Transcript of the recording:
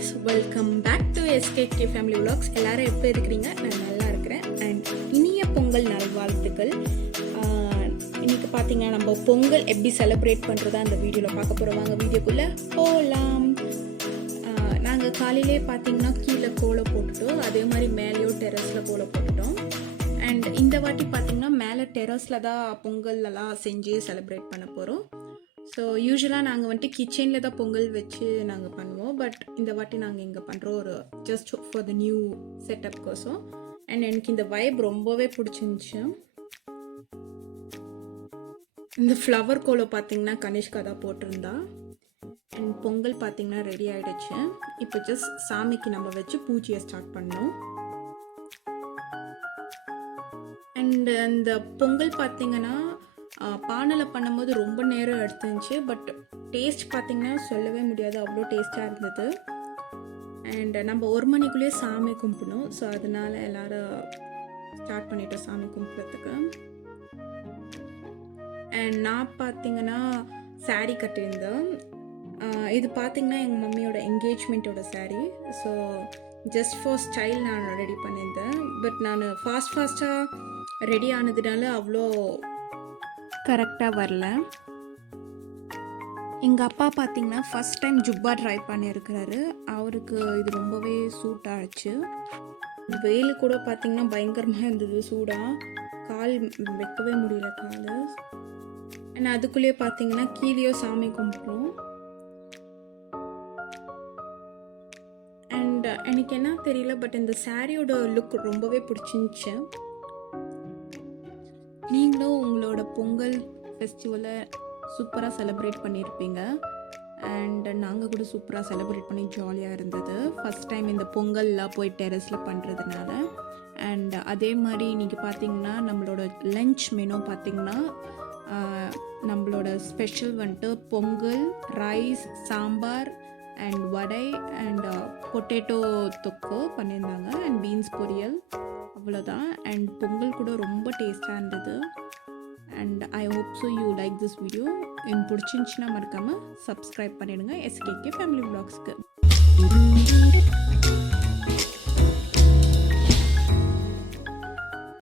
guys, welcome back to SKK Family Vlogs. எல்லாரும் எப்படி இருக்கிறீங்க? நான் நல்லா இருக்கிறேன். அண்ட் இனிய பொங்கல் நல்வாழ்த்துக்கள். இன்னைக்கு பார்த்தீங்கன்னா நம்ம பொங்கல் எப்படி செலிப்ரேட் பண்ணுறதா அந்த வீடியோவில் பார்க்க போகிறோம். வாங்க வீடியோக்குள்ளே போகலாம். நாங்கள் காலையிலே பார்த்தீங்கன்னா கீழே கோலம் போட்டுட்டோம், அதே மாதிரி மேலேயோ டெரஸில் கோலம் போட்டுட்டோம். அண்ட் இந்த வாட்டி பார்த்தீங்கன்னா மேலே டெரஸில் தான் பொங்கல்லாம் செஞ்சு செலிப்ரேட் பண்ண போகிறோம். ஸோ யூஸ்வலாக நாங்கள் வந்துட்டு கிச்சனில் தான் பொங்கல் வச்சு நாங்கள் பண்ணுவோம். பட் இந்த வாட்டி நாங்கள் இங்கே பண்ணுறோம், ஒரு just for the new setup கோசம். அண்ட் எனக்கு இந்த வைப் ரொம்பவே பிடிச்சிருந்துச்சு. இந்த ஃப்ளவர் கோலம் பார்த்தீங்கன்னா கனிஷ்கா தான் போட்டிருந்தா. அண்ட் பொங்கல் பார்த்தீங்கன்னா ரெடி ஆகிடுச்சு. இப்போ ஜஸ்ட் சாமிக்கு நம்ம வச்சு பூஜையை ஸ்டார்ட் பண்ணோம். அண்ட் அந்த பொங்கல் பார்த்தீங்கன்னா பானையில் பண்ணும்போது ரொம்ப நேரம் எடுத்துருந்துச்சு. பட் டேஸ்ட் பார்த்திங்கன்னா சொல்லவே முடியாது, அவ்வளோ டேஸ்ட்டாக இருந்தது. அண்ட் நம்ம 1 மணிக்குள்ளேயே சாமி கும்பிடணும். ஸோ அதனால் எல்லோரும் ஸ்டார்ட் பண்ணிட்டோம் சாமி கும்பிட்றதுக்கு. அண்ட் நான் பார்த்திங்கன்னா சாரீ கட்டியிருந்தேன். இது பார்த்திங்கன்னா எங்கள் மம்மியோட என்கேஜ்மெண்ட்டோட saree. So just for style நான் ரெடி பண்ணியிருந்தேன். பட் நான் ஃபாஸ்ட்டாக ரெடி ஆனதுனால அவ்வளோ கரெக்டாக வரல. எங்கள் அப்பா பார்த்திங்கன்னா ஃபஸ்ட் டைம் ஜுப்பா ட்ரை பண்ணியிருக்கிறாரு. அவருக்கு இது ரொம்பவே சூட் ஆகிடுச்சு. வெயில் கூட பார்த்திங்கன்னா பயங்கரமாக இருந்தது, சூடாக கால் வைக்கவே முடியல கால். அண்ட் அதுக்குள்ளேயே பார்த்திங்கன்னா கீழேயோ சாமி கும்பிட்றோம். அண்ட் எனக்கு என்ன தெரியல, பட் இந்த சாரியோட லுக் ரொம்பவே பிடிச்சிருந்துச்சு. நீங்களும் உங்களோட பொங்கல் ஃபெஸ்டிவலை சூப்பராக செலிப்ரேட் பண்ணியிருப்பீங்க. அண்ட் நாங்கள் கூட சூப்பராக செலிப்ரேட் பண்ணி ஜாலியாக இருந்தது. ஃபஸ்ட் டைம் இந்த பொங்கல்லாம் போய் டெரஸில் பண்ணுறதுனால. அண்ட் அதே மாதிரி நீங்கள் பார்த்தீங்கன்னா நம்மளோட லன்ச் மெனு பார்த்திங்கன்னா நம்மளோட ஸ்பெஷல் வந்துட்டு Pongal, rice, sambar and vada and potato தொக்கு பண்ணியிருந்தாங்க. அண்ட் பீன்ஸ் பொரியல், அவ்வளோதான். அண்ட் பொங்கல் கூட ரொம்ப டேஸ்ட்டாக இருந்தது. And I hope so you like this video. எனக்கு பிடிச்சிருந்துச்சுன்னா மறக்காமல் சப்ஸ்கிரைப் பண்ணிவிடுங்க SKK ஃபேமிலி Vlogsக்கு.